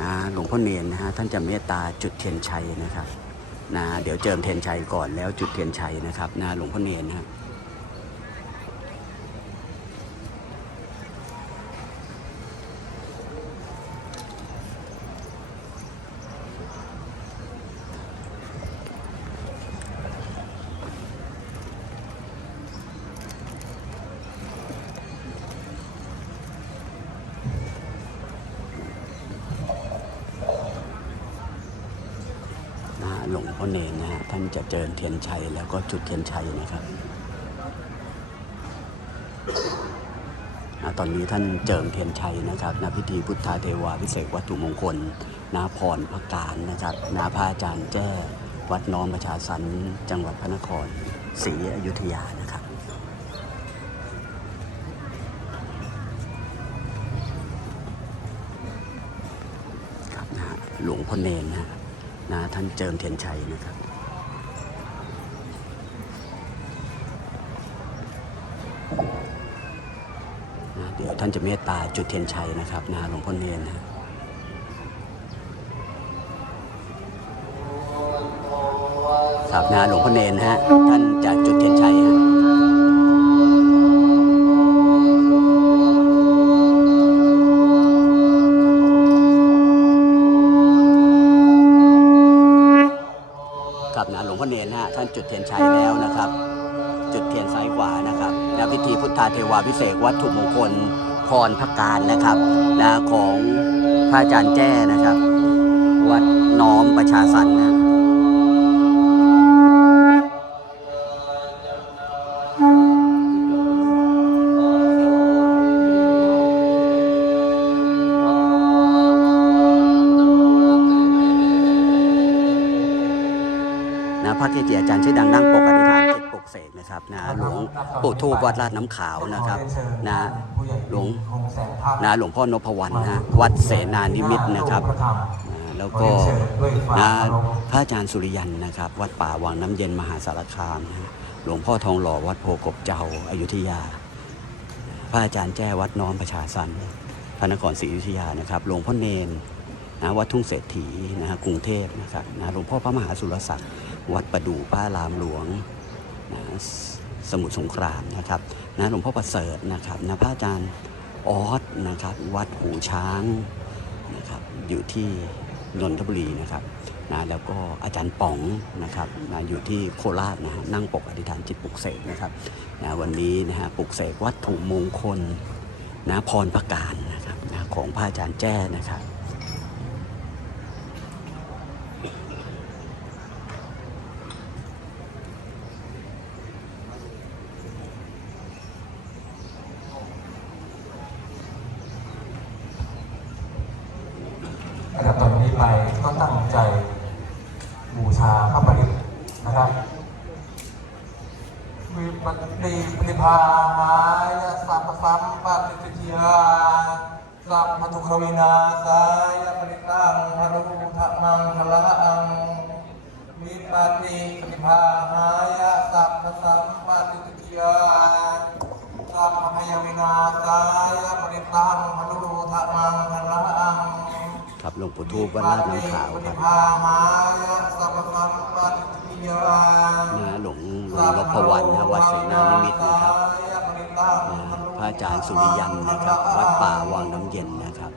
นะหลวงพ่อเนนนะฮะท่านจะเมตตาจุดเทียนชัยนะครับนะเดี๋ยวเจิมเทียนชัยก่อนแล้วจุดเทียนชัยนะครับนะหลวงพ่อเนนนะครับ นะฮะหลวง พ่อเนนนะฮะท่านจะเจริญเทียนชัยแล้วก็จุดเทียนชัยนะครับตอนนี้ท่านเจิมเทียนชัยนะครับณพิธีพุทธาเทวาพิเศษวัตถุมงคลนาพรพระการนะครับนาพระอาจารย์แจ้วัดน้อมประชาสันจังหวัดพระนครศรีอยุธยานะครับครับนะหลวงพ่อเนนนะ นะท่านเจิมเทียนชัยนะครับนะเดี๋ยวท่านจะเมตตาจุดเทียนชัยนะครับนะหลวงพ่อเนนนะฮะครับนะหลวงพ่อเนนนะฮะท่านจะจุดเทียนชัย พ่อเนรนฮะท่านจุดเทียนชัยแล้วนะครับ จุดเทียนซ้ายขวานะครับณพิธีพุทธาเทวาพิเศษวัตถุมงคลพรพระการนะครับนะของพระอาจารย์แจ้นะครับ วัดน้อมประชาสันนะ นะครับนะหลวงปู่ทูปวัดลาดน้ำขาวนะครับนะหลวงนะหลวงพ่อนพวรรณนะวัดเสนานิมิตรนะครับอ่าแล้วก็นะพระอาจารย์สุริยันนะครับ วัดป่าวังน้ำเย็นมหาสารคามนะหลวงพ่อทองหล่อวัดโพกบเจ้าอายุทยา พระอาจารย์แจ้วัดน้อมประชาสันพระนครศรีอยุธยานะครับ หลวงพ่อเนนนะวัดทุ่งเศรษฐีนะฮะกรุงเทพนะครับนะหลวงพ่อพระมหาสุรศักดิ์ วัดประดู่ป้ารามหลวงนะ สสมุทรสงครามนะครับนะหลวงพ่อประเสริฐนะครับนะพระอาจารย์ออสนะครับวัดหูช้างนะครับอยู่ที่นนทบุรีนะครับนะแล้วก็อาจารย์ป๋องนะครับนะอยู่ที่โคราชนะฮะนั่งปกอธิษฐานจิตปลุกเสกนะครับนะวันนี้นะฮะปลุกเสกวัตถุมงคลนะพรประการนะครับนะของพระอาจารย์แจ้นะครับ นะครับตอนนี้ไปก็ตั้งใจบูชา พระประดิษฐ์นะครับวิปฏิปฏิภาหายสัพสัมปัติทิยาสัพพทุกขวินาสายปริตังพรุธมังพลังวิปฏิปฏิภาหายสัพสัมปัติทิยาสัพพยวินาสายปริตัง ครับหลวงปู่ทูปวัดลาดน้ำขาวครับพาหายสัพพสัมปัตติยานะหลวงหลวงนพวรรณนะวัดเสนานิมิตรนะครับนะพระอาจารย์สุริยันนะครับ วัดป่าวังน้ำเย็นนะครับ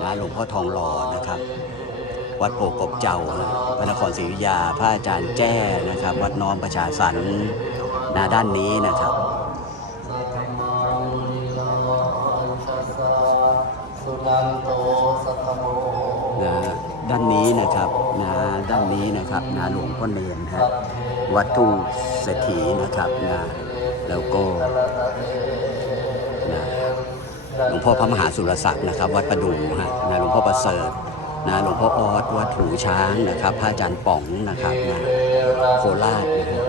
นะหลวงพ่อทองหล่อนะครับ วัดโพกบเจ้านะพระนครศรีอยุธยาพระอาจารย์แจ้นะครับ วัดน้อมประชาสรรค์นะด้านนี้นะครับสุนันโตสัตโม นะด้านนี้นะครับนะด้านนี้นะครับนะหลวงพ่อเนรฮะวัดทุ่งเศรษฐีนะครับนะแล้วก็นะหลวงพ่อพระมหาสุรศักดิ์นะครับ วัดประดูฮะนะหลวงพ่อประเสริฐนะหลวงพ่อออสวัดหูช้างนะครับ พระอาจารย์ป๋องนะครับนะโคราชนะฮะ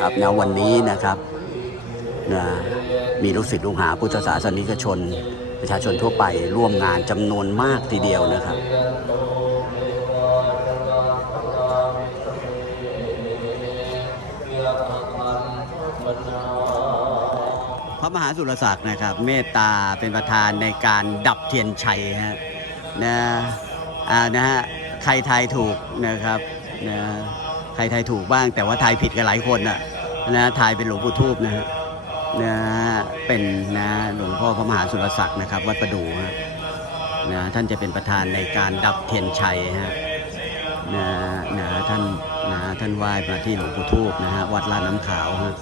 ครับนะวันนี้นะครับนะ มีลูกศิษย์ลูกหาพุทธศาสนิกชน ประชาชนทั่วไปร่วมงานจำนวนมากทีเดียวนะครับพระมหาสุรศักดิ์นะครับ เมตตาเป็นประธานในการดับเทียนชัยฮะนะอ่านะฮะใครทายถูกนะครับนะใครทายถูกบ้างแต่ว่าทายผิดกันหลายคนอะนะทายเป็นหลวงปู่ทูบนะฮะ นะเป็นนะหลวงพ่อพระมหาสุรศักดิ์นะครับ วัดประดูฮะนะท่านจะเป็นประธานในการดับเทียนชัยฮะนะนะท่านนะท่านไหว้มาที่หลวงปู่ทูบนะฮะวัดลาดน้ำขาวฮะ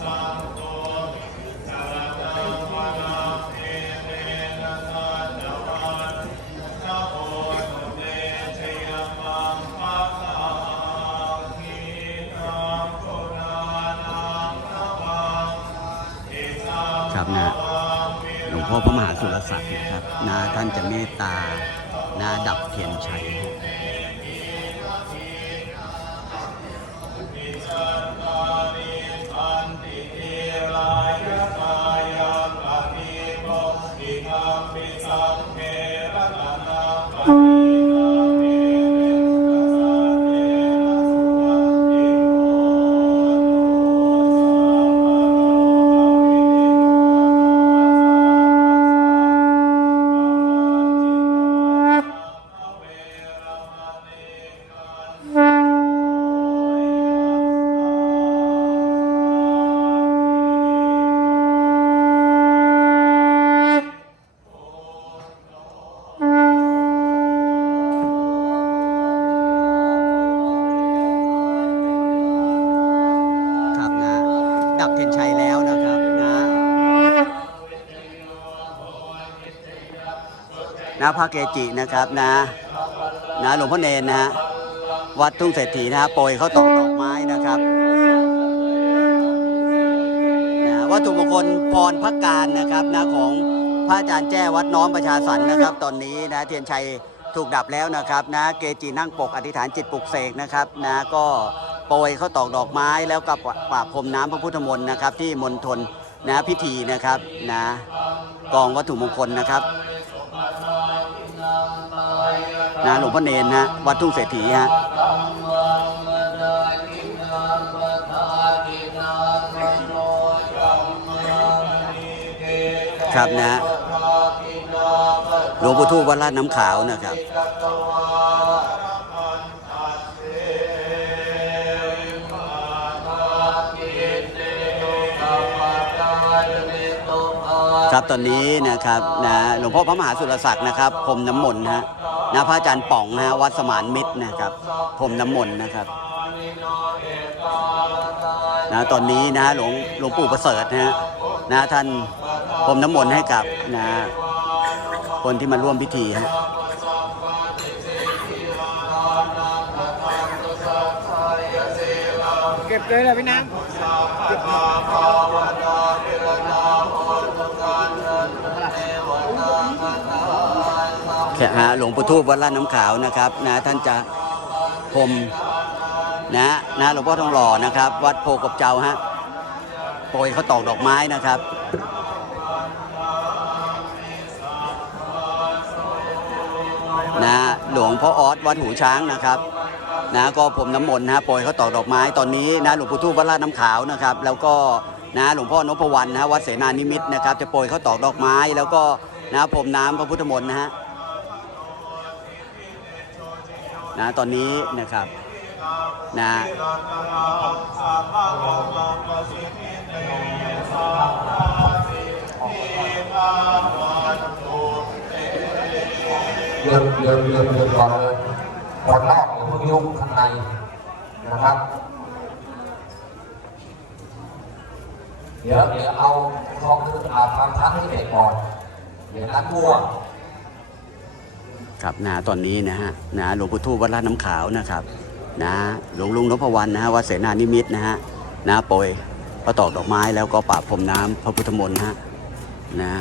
หลวงพ่อพระมหาสุรศักดิ์นะครับนะท่านจะเมตตานะดับเทียนชัย เทียนชัยแล้วนะครับนะนะพระเกจินะครับนะนะหลวงพ่อเนนนะฮะวัดทุ่งเศรษฐีนะฮะโปรยเขาวตอกดอกไม้นะครับนะวัตถุมงคลพรพักการนะครับนะของพระอาจารย์แจ้วัดน้อมประชาสรรนะครับ ตอนนี้นะเทียนชัยถูกดับแล้วนะครับ นะเกจินั่งปกอธิษฐานจิตปลุกเสกนะครับ นะก็ โปรยเขาวตอกดอกไม้แล้วก็ปราบพรมน้ำพระพุทธมนต์นะครับ ที่มณฑลนะพิธีนะครับนะกองวัตถุมงคลนะครับนะหลวงพ่อเนนนะวัดทุ่งเศรษฐีฮะครับนะหลวงปู่ทูบวัดลาดน้ำขาวนะครับ ตอนนี้นะครับนะหลวงพ่อพระมหาสุรศักดิ์นะครับพรมน้ำมนต์นะฮะนะพระอาจารย์ป๋องนะฮะวัดสมานมิตรนะครับพรมน้ำมนต์นะครับนะตอนนี้นะหลวงหลวงปู่ประเสริฐนะฮะนะท่านพรมน้ำมนต์ให้กับนะคนที่มาร่วมพิธีฮะเก็บเลยเหรอพี่น้แะหลวงปู่ทูบวัดลาดน้ำขาวนะครับนะท่านจะพรมนะนะหลวงพ่อทองหล่อนะครับ วัดโพกบเจ้าฮะโปรยเขาวตอกดอกไม้นะครับนะหลวงพ่อออสวัดหูช้างนะครับนะก็ผมน้ำมนต์นะฮะโปรยเขาวตอกดอกไม้ตอนนี้นะหลวงปู่ทูบวัดลาดน้ำขาวนะครับ แล้วก็นะหลวงพ่อนพวรรณนะวัดเสนานิมิตนะครับ จะโปรยเขาวตอกดอกไม้แล้วก็นะผมน้ำพระพุทธมนต์นะฮะ นะตอนนี้นะครับนะเดือนเดือนเดือนเดือนก่อนเลยคนแรกเนี่ยเพิ่งยุ่งข้างในนะครับ เดี๋ยวเดี๋ยวเอาทองอาทางทักให้เด็กก่อนเดี๋ยวนัดมั่ว ครับนะตอนนี้นะฮะนะหลวงปู่ทูตวัดลาดน้ำขาวนะครับนะหลวงลุงนพวรรณนะฮะวัดเสนานิมิตนะฮะนะโปรยเขาวตอกดอกไม้แล้วก็ปาพรมน้ำพระพุทธมนต์นะฮะนะ